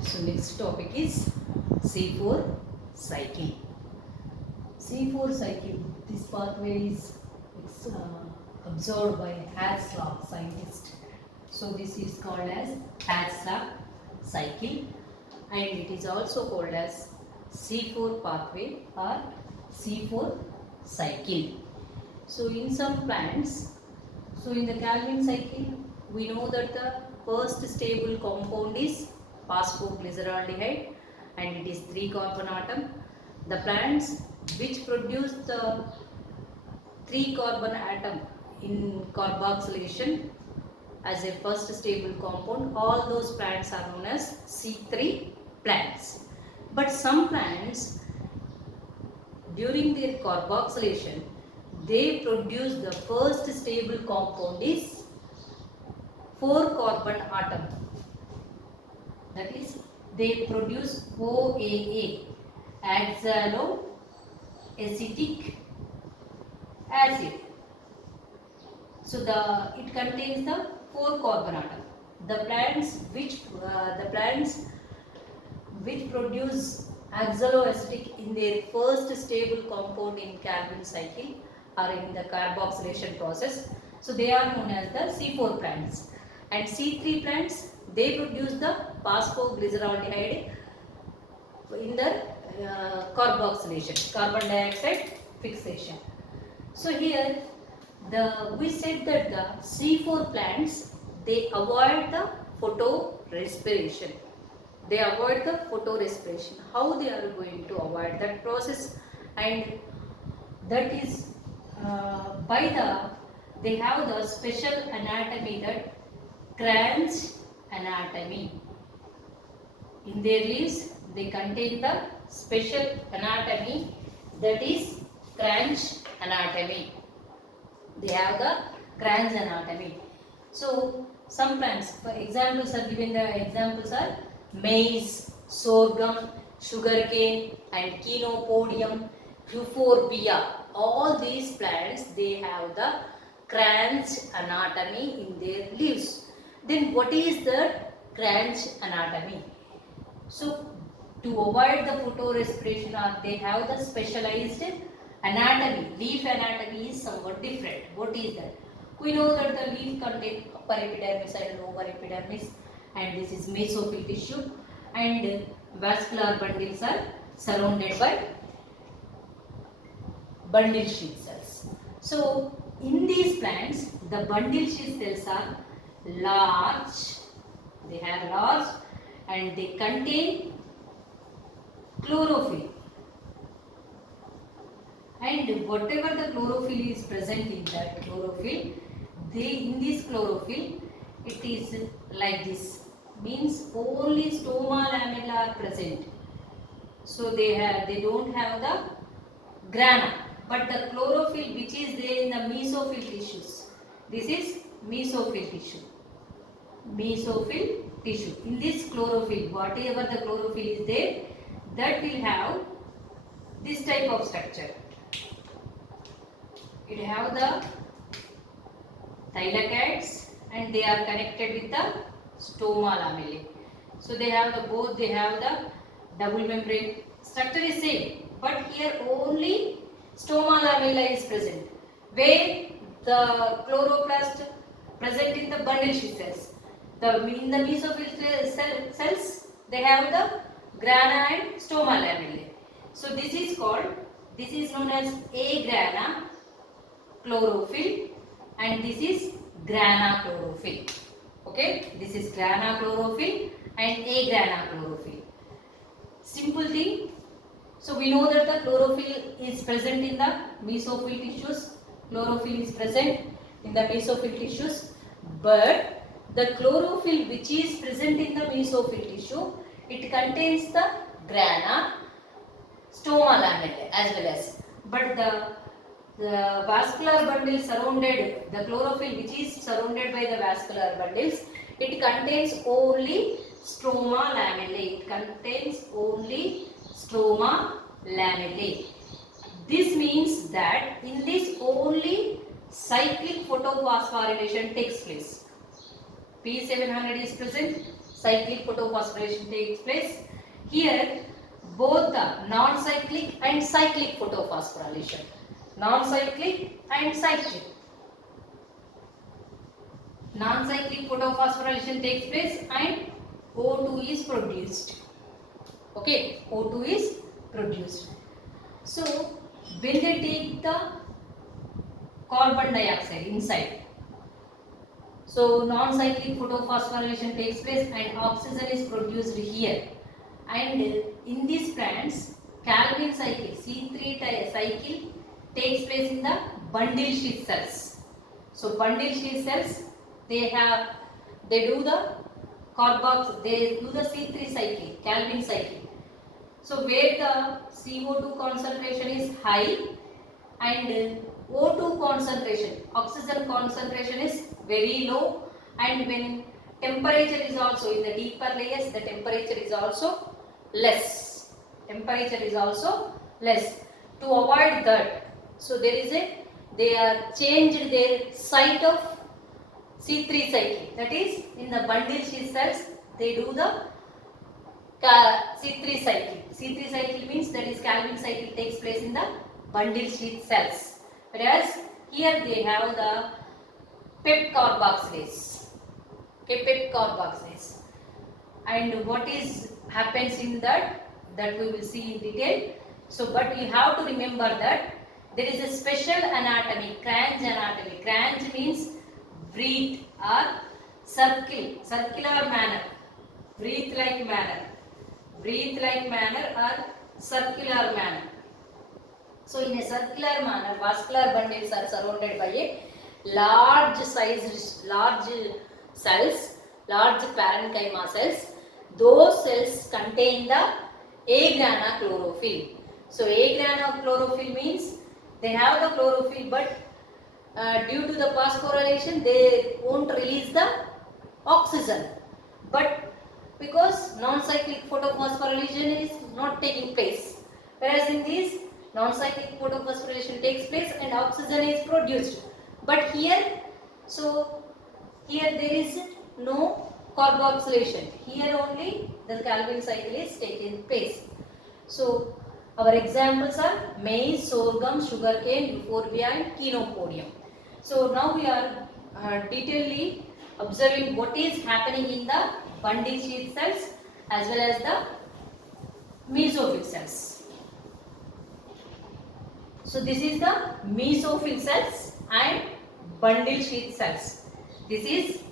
So next topic is C4 cycle. C4 cycle. This pathway is observed by Hertzsprung scientist. So this is called as Hertzsprung cycle, and it is also called as C4 pathway or C4 cycle. So in some plants, so in the Calvin cycle, we know that the first stable compound is phosphoglyceraldehyde and it is 3 carbon atom. The plants which produce the 3 carbon atom in carboxylation as a first stable compound, all those plants are known as C3 plants. But some plants during their carboxylation they produce the first stable compound is 4 carbon atom, that is they produce OAA, oxaloacetic acid. So it contains the 4 carbon atom. The plants which produce oxaloacetic in their first stable compound in Calvin cycle or in the carboxylation process, so they are known as the C4 plants. And C3 plants, they produce the phosphoglyceraldehyde in the carboxylation, carbon dioxide fixation. So here we said that the C4 plants, they avoid the photorespiration. They avoid the photorespiration. How they are going to avoid that process? And that is they have the special anatomy, that Cranch anatomy. In their leaves, they contain the special anatomy, that is Cranch anatomy. They have the Cranch anatomy. So some plants, for examples are given. The examples are maize, sorghum, sugarcane, and chenopodium, euphorbia. All these plants, they have the Cranch anatomy in their leaves. Then what is the Cranch anatomy? So to avoid the photorespiration, they have the specialized anatomy. Leaf anatomy is somewhat different. What is that? We know that the leaf contains upper epidermis and lower epidermis, and this is mesophyll tissue, and vascular bundles are surrounded by bundle sheath cells. So in these plants, the bundle sheath cells are large. They are large and they contain chlorophyll. And whatever the chlorophyll is present in that chlorophyll, in this chlorophyll, it is like this. Means only stoma lamella are present. So they don't have the grana. But the chlorophyll which is there in the mesophyll tissues, this is mesophyll tissue. Mesophyll tissue. In this chlorophyll, whatever the chlorophyll is there, that will have this type of structure. It have the thylakoids and they are connected with the stoma lamellae. So they have the double membrane. Structure is same, but here only stoma lamella is present, where the chloroplast present in the bundle sheath cells. In the mesophyll cells, they have the grana and stoma lamellae. So this is known as agrana chlorophyll, and this is grana chlorophyll. Okay, this is grana chlorophyll and agrana chlorophyll. Simple thing. So we know that the chlorophyll is present in the mesophyll tissues. Chlorophyll is present in the mesophyll tissues, but the chlorophyll which is present in the mesophyll tissue, it contains the grana, stoma lamellae as well as. But the vascular bundle surrounded, the chlorophyll which is surrounded by the vascular bundles, it contains only stoma lamellae. It contains only stoma lamellae. This means that in this only cyclic photophosphorylation takes place. P700 is present, cyclic photophosphorylation takes place. Here both the non-cyclic and cyclic photophosphorylation. Non-cyclic and cyclic. Non-cyclic photophosphorylation takes place and O2 is produced. Okay, O2 is produced. So when they take the carbon dioxide inside, so non-cyclic photophosphorylation takes place and oxygen is produced here. And in these plants, Calvin cycle, C3 cycle takes place in the bundle sheath cells. So bundle sheath cells, they do the carbox, they do the C3 cycle, Calvin cycle. So where the CO2 concentration is high and O2 concentration, oxygen concentration is very low, and when temperature is also in the deeper layers, the temperature is also less. Temperature is also less. To avoid that, so they are changed their site of C3 cycle. That is, in the bundle sheath cells, they do the C3 cycle. C3 cycle means that is Calvin cycle takes place in the bundle sheath cells. Whereas here they have the PEP carboxylase. Okay, PEP carboxylase. And what happens in that we will see in detail. So, but you have to remember that there is a special anatomy, Cranch anatomy. Cranch means wreath or circular manner, wreath-like manner, wreath-like manner or circular manner. So in a circular manner, vascular bundles are surrounded by a large cells, large parenchyma cells. Those cells contain the agrana chlorophyll. So agrana chlorophyll means they have the chlorophyll, but due to the phosphorylation they won't release the oxygen. But because non-cyclic photophosphorylation is not taking place, whereas in this non-cyclic photophosphorylation takes place and oxygen is produced. But here, so here there is no carboxylation. Here only the Calvin cycle is taking place. So our examples are maize, sorghum, sugarcane, euphorbia and chenopodium. So now we are detailedly observing what is happening in the bundle sheath cells as well as the mesophyll cells. So this is the mesophyll cells and bundle sheath cells. This is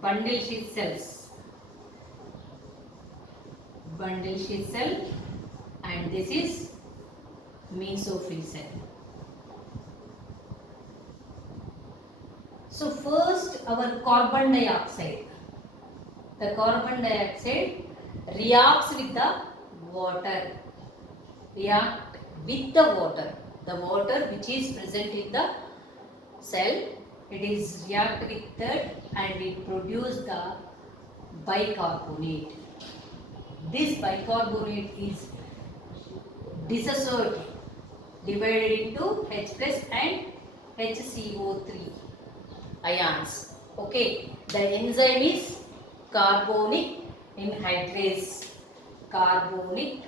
bundle sheath cells, bundle sheath cell, and this is mesophyll cell. So first our carbon dioxide. The carbon dioxide reacts with the water. React with the water. The water which is present in the cell, it is react with that and it produces the bicarbonate. This bicarbonate is dissociated, divided into H plus and HCO3 ions. Okay, the enzyme is carbonic anhydrase. Carbonic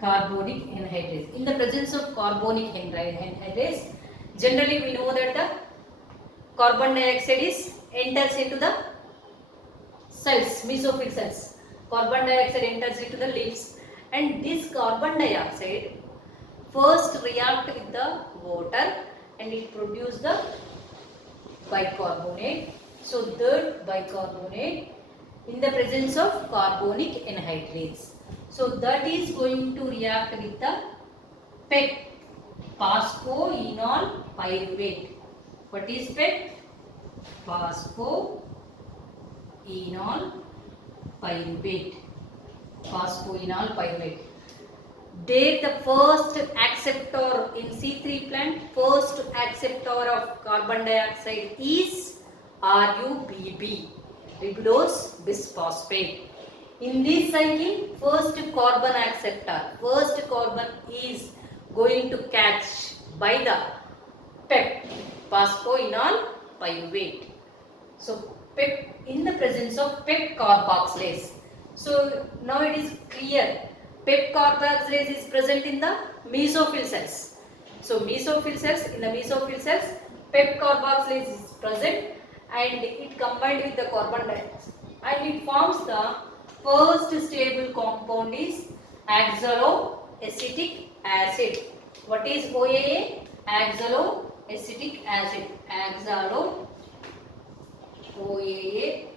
anhydrase. In the presence of carbonic anhydrase, generally we know that the carbon dioxide enters into the cells, mesophyll cells. Carbon dioxide enters into the leaves, and this carbon dioxide first react with the water and it produces the bicarbonate. So that bicarbonate in the presence of carbonic anhydrase. So that is going to react with the PEP, phosphoenol pyruvate. What is PEP? Phosphoenol pyruvate. Phosphoenol pyruvate. There the first acceptor in C3 plant, first acceptor of carbon dioxide is RUBB, ribulose bisphosphate. In this cycle, first carbon acceptor, first carbon is going to catch by the PEP, phosphoenol pyruvate. So PEP, in the presence of PEP carboxylase. So now it is clear, PEP carboxylase is present in the mesophyll cells. So mesophyll cells, in the mesophyll cells, PEP carboxylase is present and it combined with the carbon dioxide and it forms the first stable compound is oxaloacetic acid. What is OAA? Oxaloacetic acid. OAA,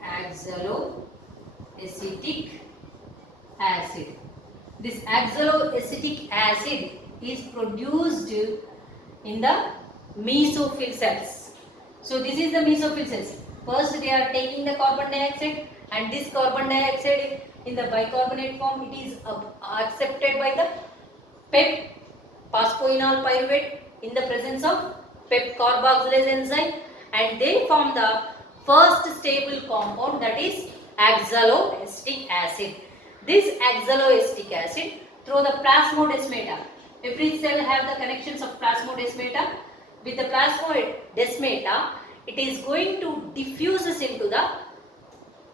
oxaloacetic acid. This oxaloacetic acid is produced in the mesophyll cells. So this is the mesophyll cells. First they are taking the carbon dioxide and this carbon dioxide in the bicarbonate form it is accepted by the PEP, phosphoenol pyruvate, in the presence of PEP carboxylase enzyme and they form the first stable compound, that is oxaloacetic acid. This oxaloacetic acid through the plasmodesmata. Every cell have the connections of plasmodesmata. With the plasmodesmata, it is going to diffuses into the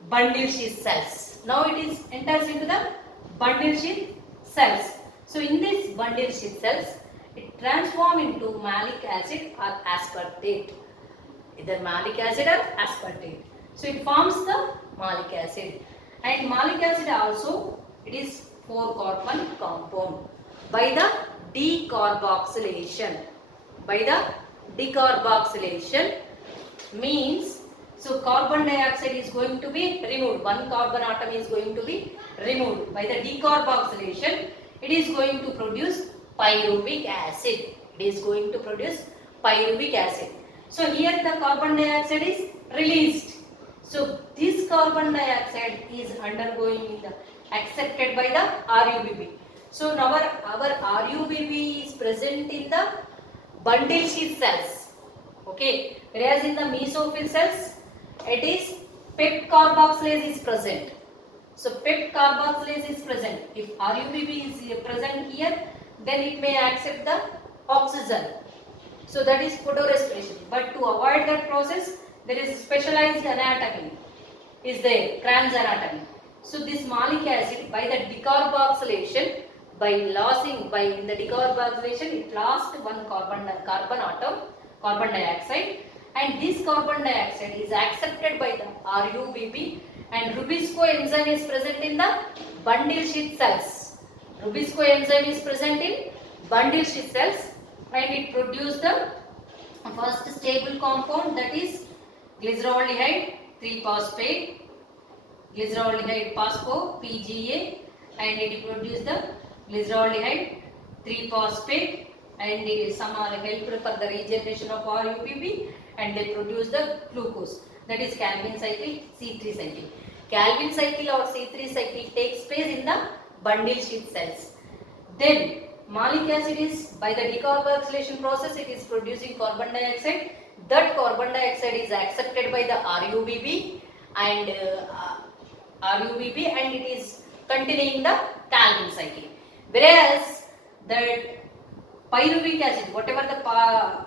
bundle sheath cells. Now it is enters into the bundle sheath cells. So in this bundle sheath cells, it transforms into malic acid or aspartate. Either malic acid or aspartate. So it forms the malic acid. And malic acid also, it is 4-carbon compound by the decarboxylation. By the decarboxylation means, so carbon dioxide is going to be removed. One carbon atom is going to be removed. By the decarboxylation, it is going to produce pyruvic acid. It is going to produce pyruvic acid. So here the carbon dioxide is released. So this carbon dioxide is undergoing accepted by the RUBB. So now our RUBB is present in the bundle sheath cells. Okay. Whereas in the mesophyll cells, it is PEP carboxylase is present. So PEP carboxylase is present. If RUBB is present here, then it may accept the oxygen. So that is photorespiration. But to avoid that process, there is specialized anatomy is there, Kranz anatomy. So this malic acid by the decarboxylation, in the decarboxylation, it lost one carbon atom, carbon dioxide, and this carbon dioxide is accepted by the RUBB and Rubisco enzyme is present in the bundle sheath cells. Rubisco enzyme is present in bundle sheath cells and it produces the first stable compound, that is glyceraldehyde 3-phosphate, glyceraldehyde phospho PGA, and it produces the glyceraldehyde 3-phosphate and some are helped for the regeneration of RUBB and they produce the glucose, that is Calvin cycle, C3 cycle. Calvin cycle or C3 cycle takes place in the bundle sheath cells. Then malic acid is by the decarboxylation process, it is producing carbon dioxide. That carbon dioxide is accepted by the RUBB and it is continuing the Calvin cycle. Whereas that pyruvic acid, whatever the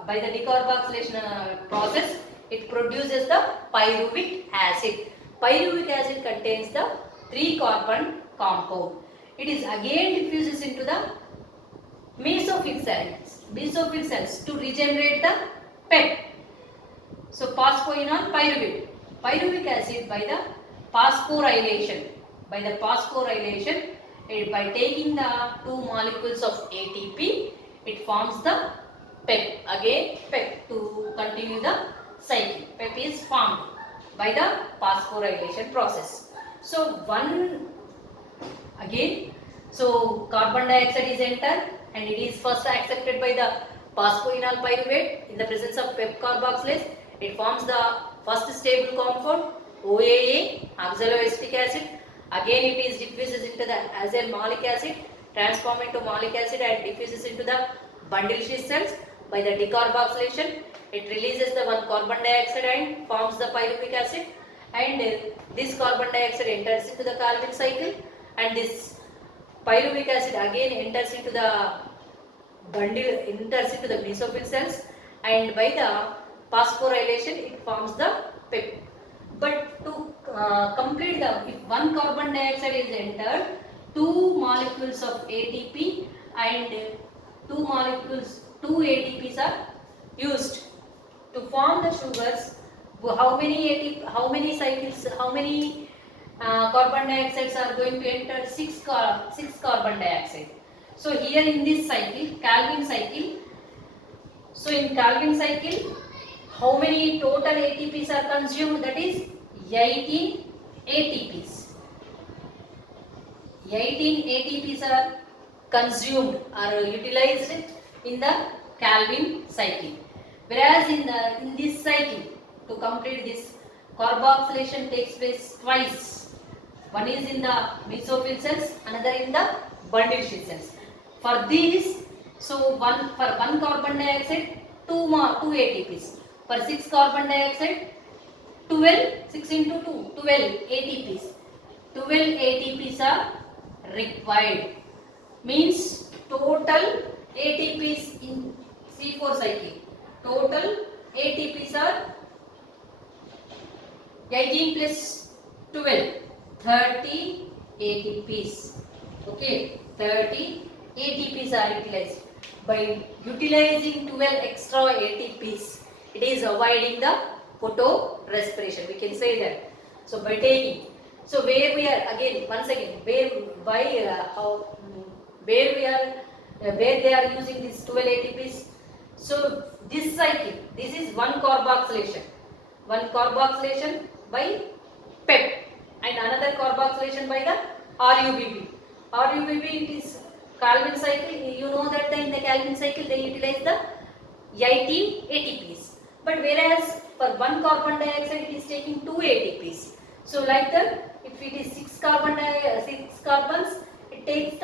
by the decarboxylation process, it produces the pyruvic acid. Pyruvic acid contains the 3-carbon compound. It is again diffuses into the mesophyll cells to regenerate the PEP. So phosphoenol pyruvate. Pyruvic acid by the phosphorylation. By taking the 2 molecules of ATP, it forms the PEP. Again PEP to continue the cycle. PEP is formed by the phosphorylation process. So carbon dioxide is entered and it is first accepted by the phosphoenol pyruvate in the presence of PEP carboxylase. It forms the first stable compound OAA, oxaloacetic acid. Again it is diffuses into the acyl malic acid, transform into malic acid and diffuses into the bundle sheath cells. By the decarboxylation, it releases the 1 carbon dioxide and forms the pyruvic acid, and this carbon dioxide enters into the Calvin cycle and this pyruvic acid again enters into the bundle enters into the mesophyll cells, and by the phosphorylation it forms the PEP. But to complete the, if one carbon dioxide is entered, two molecules of ATP and two ATPs are used to form the sugars. How many cycles, how many carbon dioxides are going to enter? 6 carbon dioxide. So here in this cycle, Calvin cycle, so in Calvin cycle, how many total ATPs are consumed? That is 18 ATPs. 18 ATPs are consumed or utilized in the Calvin cycle. Whereas in this cycle, to complete this, carboxylation takes place twice. One is in the mesophyll cells, another in the bundle sheath cells. For these, so for one carbon dioxide, two ATPs. For 6 carbon dioxide, 6 into 2, 12 ATPs. 12 ATPs are required. Means total ATPs in C4 cycle. Total ATPs are 18 plus 12, 30 ATPs. Okay, 30 ATPs are utilized. By utilizing 12 extra ATPs, it is avoiding the photorespiration. We can say that. So by taking, so where we are again, once again, where they are using these 12 ATPs. So this cycle, this is one carboxylation by PEP and another carboxylation by the RUBB. RUBB, it is Calvin cycle. You know that in the Calvin cycle they utilize the 18 ATPs. But whereas for one carbon dioxide it is taking 2 ATPs. So like that, if it is 6 carbons, it takes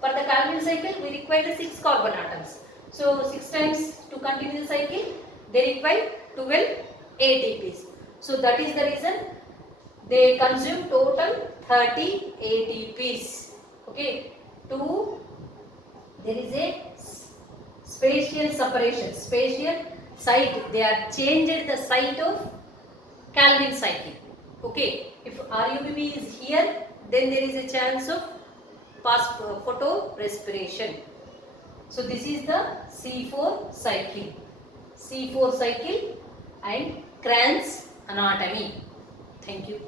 for the Calvin cycle we require the 6 carbon atoms. So 6 times to continue the cycle they require 12 ATPs. So that is the reason they consume total 30 ATPs. Okay. There is a spatial separation, spatial site. They are changed the site of Calvin cycle. Okay. If RUBB is here, then there is a chance of photorespiration. So this is the C4 cycle. C4 cycle and Kranz anatomy. Thank you.